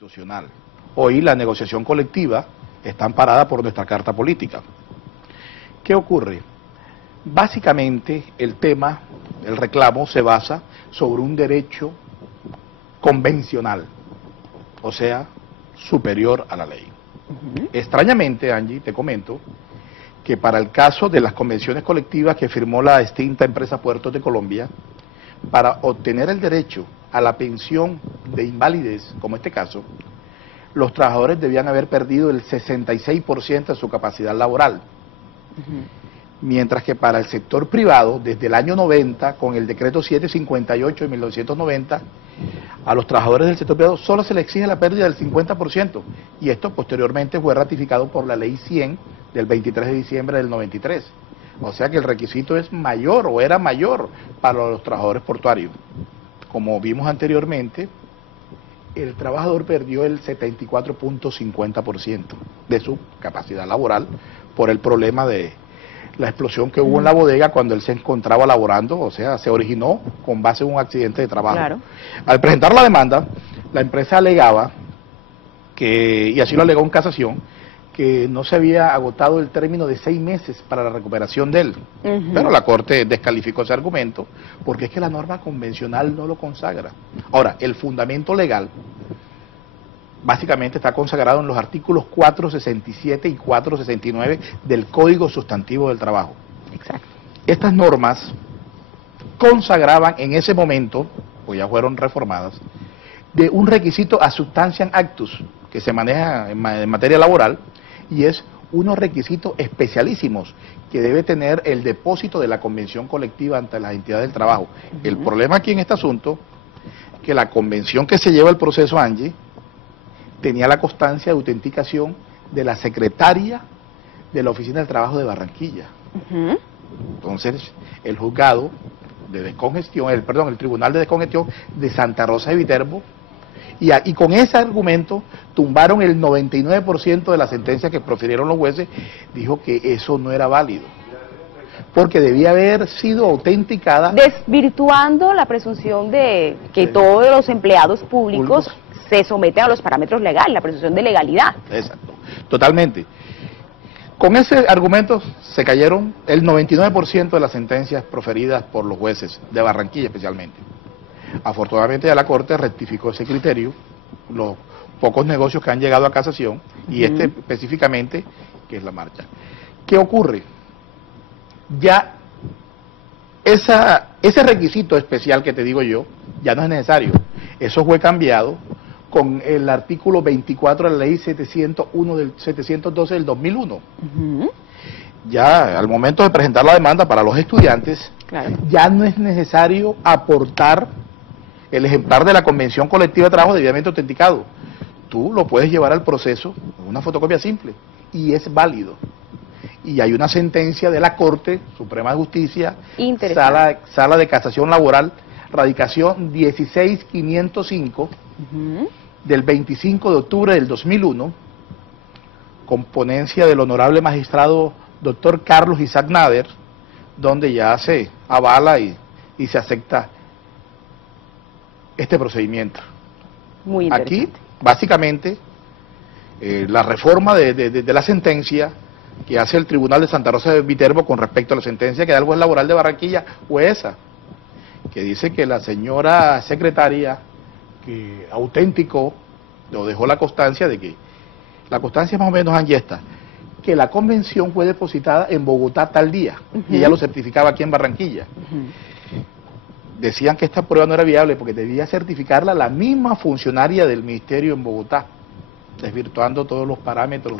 constitucional. Hoy la negociación colectiva está amparada por nuestra Carta Política. ¿Qué ocurre? Básicamente el reclamo se basa sobre un derecho convencional, o sea, superior a la ley. Extrañamente, Angie, te comento que para el caso de las convenciones colectivas que firmó la extinta empresa Puertos de Colombia, para obtener el derecho a la pensión de invalidez, como este caso, los trabajadores debían haber perdido el 66% de su capacidad laboral. Mientras que para el sector privado, desde el año 90, con el decreto 758 de 1990, a los trabajadores del sector privado solo se les exige la pérdida del 50%, y esto posteriormente fue ratificado por la Ley 100 del 23 de diciembre del 93. O sea que el requisito es mayor, o era mayor, para los trabajadores portuarios. Como vimos anteriormente, el trabajador perdió el 74.50% de su capacidad laboral por el problema de la explosión que hubo en la bodega cuando él se encontraba laborando, o sea, se originó con base en un accidente de trabajo. Claro. Al presentar la demanda, la empresa alegaba que, y así lo alegó en casación, que no se había agotado el término de 6 meses para la recuperación de él. Pero la Corte descalificó ese argumento porque es que la norma convencional no lo consagra. Ahora, el fundamento legal básicamente está consagrado en los artículos 467 y 469 del Código Sustantivo del Trabajo. Exacto. Estas normas consagraban en ese momento, pues ya fueron reformadas, de un requisito a substantiam actus que se maneja en materia laboral, y es unos requisitos especialísimos que debe tener el depósito de la convención colectiva ante las entidades del trabajo. El problema aquí en este asunto es que la convención que se lleva el proceso, Angie, tenía la constancia de autenticación de la secretaria de la Oficina del Trabajo de Barranquilla. Entonces, el juzgado de descongestión, el Tribunal de Descongestión de Santa Rosa de Viterbo, y con ese argumento tumbaron el 99% de la sentencia que profirieron los jueces, dijo que eso no era válido, porque debía haber sido autenticada. Desvirtuando la presunción de que todos los empleados públicos se someten a los parámetros legales, la presunción de legalidad. Exacto, totalmente. Con ese argumento se cayeron el 99% de las sentencias proferidas por los jueces de Barranquilla especialmente. Afortunadamente ya la Corte rectificó ese criterio, los pocos negocios que han llegado a casación, y este específicamente, que es la marcha. ¿Qué ocurre? Ya ese requisito especial que te digo yo, ya no es necesario. Eso fue cambiado con el artículo 24 de la Ley 712 del 2001. Ya al momento de presentar la demanda para los estudiantes, ya no es necesario aportar el ejemplar de la Convención Colectiva de Trabajo debidamente autenticado. Tú lo puedes llevar al proceso con una fotocopia simple y es válido. Y hay una sentencia de la Corte Suprema de Justicia, Sala de Casación Laboral, radicación 16505, del 25 de octubre del 2001, con ponencia del honorable magistrado doctor Carlos Isaac Nader, donde ya se avala y se acepta este procedimiento. Muy interesante. Aquí, básicamente, la reforma de la sentencia que hace el Tribunal de Santa Rosa de Viterbo con respecto a la sentencia que da el juez laboral de Barranquilla, fue esa, que dice que la señora secretaria que autenticó, lo dejó la constancia de que, la constancia más o menos aquí está, que la convención fue depositada en Bogotá tal día, y ella lo certificaba aquí en Barranquilla. Decían que esta prueba no era viable porque debía certificarla la misma funcionaria del ministerio en Bogotá, desvirtuando todos los parámetros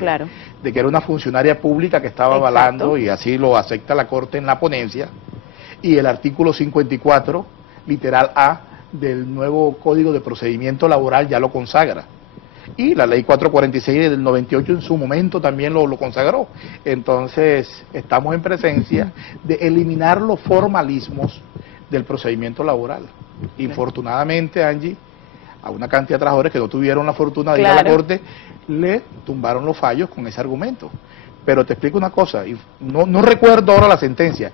de que era una funcionaria pública que estaba avalando, y así lo acepta la Corte en la ponencia, y el artículo 54, literal A, del nuevo Código de Procedimiento Laboral ya lo consagra. Y la Ley 446 del 98 en su momento también lo consagró. Entonces, estamos en presencia de eliminar los formalismos del procedimiento laboral. Infortunadamente, Angie, a una cantidad de trabajadores que no tuvieron la fortuna de ir a la Corte, le tumbaron los fallos con ese argumento. Pero te explico una cosa, y no recuerdo ahora la sentencia,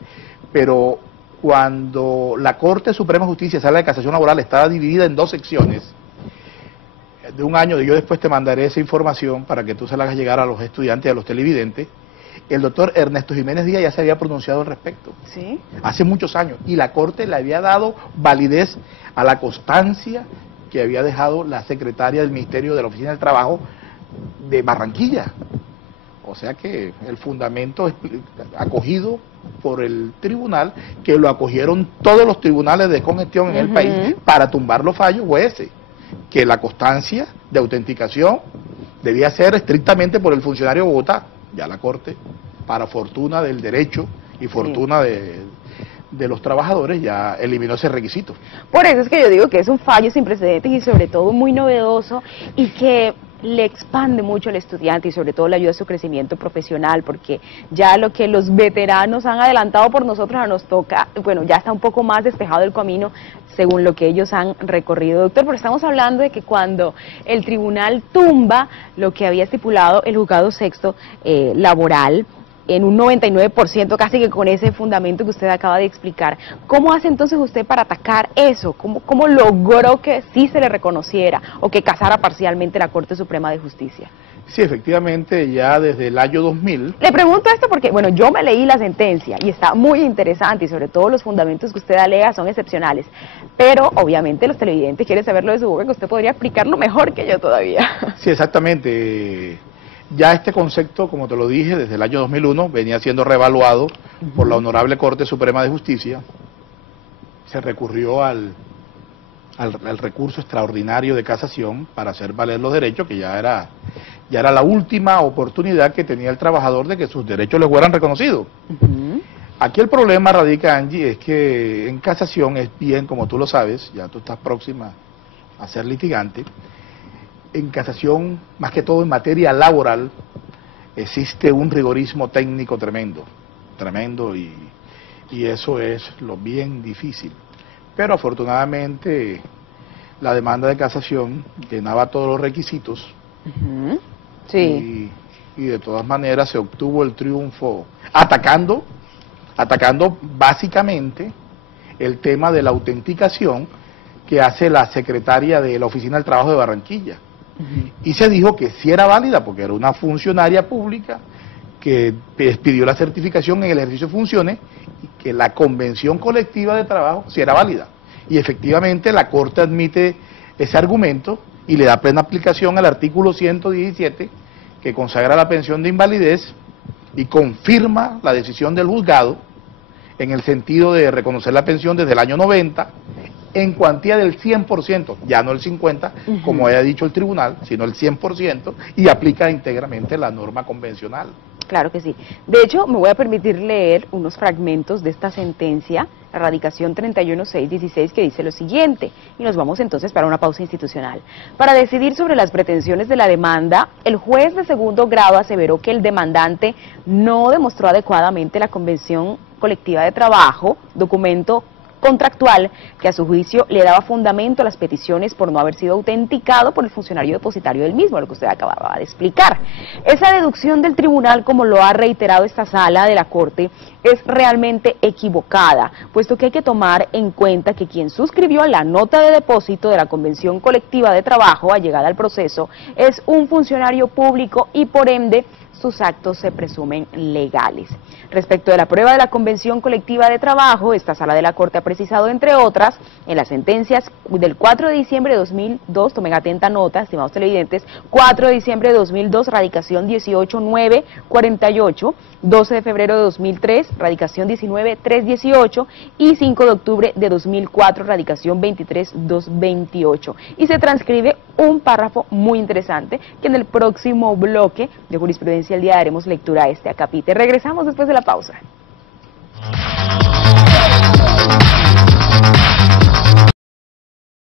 pero cuando la Corte Suprema de Justicia, Sala de Casación Laboral, estaba dividida en 2 secciones, de un año, yo después te mandaré esa información para que tú se la hagas llegar a los estudiantes y a los televidentes. El doctor Ernesto Jiménez Díaz ya se había pronunciado al respecto. Sí. Hace muchos años. Y la Corte le había dado validez a la constancia que había dejado la secretaria del Ministerio de la Oficina del Trabajo de Barranquilla. O sea que el fundamento es acogido por el tribunal, que lo acogieron todos los tribunales de congestión en el país para tumbar los fallos, o ese, que la constancia de autenticación debía ser estrictamente por el funcionario de Bogotá. Ya la Corte, para fortuna del derecho y fortuna de los trabajadores, ya eliminó ese requisito. Por eso es que yo digo que es un fallo sin precedentes y sobre todo muy novedoso y que le expande mucho al estudiante y sobre todo le ayuda a su crecimiento profesional, porque ya lo que los veteranos han adelantado por nosotros a nos toca, bueno, ya está un poco más despejado el camino según lo que ellos han recorrido, doctor, pero estamos hablando de que cuando el tribunal tumba lo que había estipulado el juzgado sexto laboral, en un 99%, casi que con ese fundamento que usted acaba de explicar. ¿Cómo hace entonces usted para atacar eso? ¿Cómo logró que sí se le reconociera o que casara parcialmente la Corte Suprema de Justicia? Sí, efectivamente, ya desde el año 2000... Le pregunto esto porque, bueno, yo me leí la sentencia y está muy interesante y sobre todo los fundamentos que usted alega son excepcionales, pero obviamente los televidentes quieren saberlo de su boca, que usted podría explicarlo mejor que yo todavía. Sí, exactamente. Ya este concepto, como te lo dije, desde el año 2001 venía siendo reevaluado por la Honorable Corte Suprema de Justicia. Se recurrió al recurso extraordinario de casación para hacer valer los derechos, que ya era la última oportunidad que tenía el trabajador de que sus derechos le fueran reconocidos. Aquí el problema radica, Angie, es que en casación es bien, como tú lo sabes, ya tú estás próxima a ser litigante. En casación, más que todo en materia laboral, existe un rigorismo técnico tremendo, y eso es lo bien difícil. Pero afortunadamente la demanda de casación llenaba todos los requisitos Sí. y de todas maneras se obtuvo el triunfo atacando básicamente el tema de la autenticación que hace la secretaria de la Oficina del Trabajo de Barranquilla. Y se dijo que sí era válida porque era una funcionaria pública que pidió la certificación en el ejercicio de funciones y que la convención colectiva de trabajo sí era válida. Y efectivamente la Corte admite ese argumento y le da plena aplicación al artículo 117 que consagra la pensión de invalidez y confirma la decisión del juzgado en el sentido de reconocer la pensión desde el año 90 en cuantía del 100%, ya no el 50%, como había dicho el tribunal, sino el 100%, y aplica íntegramente la norma convencional. Claro que sí. De hecho, me voy a permitir leer unos fragmentos de esta sentencia, la radicación 31616, que dice lo siguiente, y nos vamos entonces para una pausa institucional. Para decidir sobre las pretensiones de la demanda, el juez de segundo grado aseveró que el demandante no demostró adecuadamente la convención colectiva de trabajo, documento contractual que a su juicio le daba fundamento a las peticiones por no haber sido autenticado por el funcionario depositario del mismo, lo que usted acababa de explicar. Esa deducción del tribunal, como lo ha reiterado esta sala de la Corte, es realmente equivocada, puesto que hay que tomar en cuenta que quien suscribió la nota de depósito de la Convención Colectiva de Trabajo allegada al proceso es un funcionario público y por ende sus actos se presumen legales. Respecto de la prueba de la Convención Colectiva de Trabajo, esta sala de la Corte ha precisado, entre otras, en las sentencias del 4 de diciembre de 2002, tomen atenta nota, estimados televidentes, 4 de diciembre de 2002, radicación 18948, 12 de febrero de 2003, radicación 19318 y 5 de octubre de 2004, radicación 23228. Y se transcribe un párrafo muy interesante que en el próximo bloque de jurisprudencia el día daremos lectura a este acápite. Regresamos después de la pausa.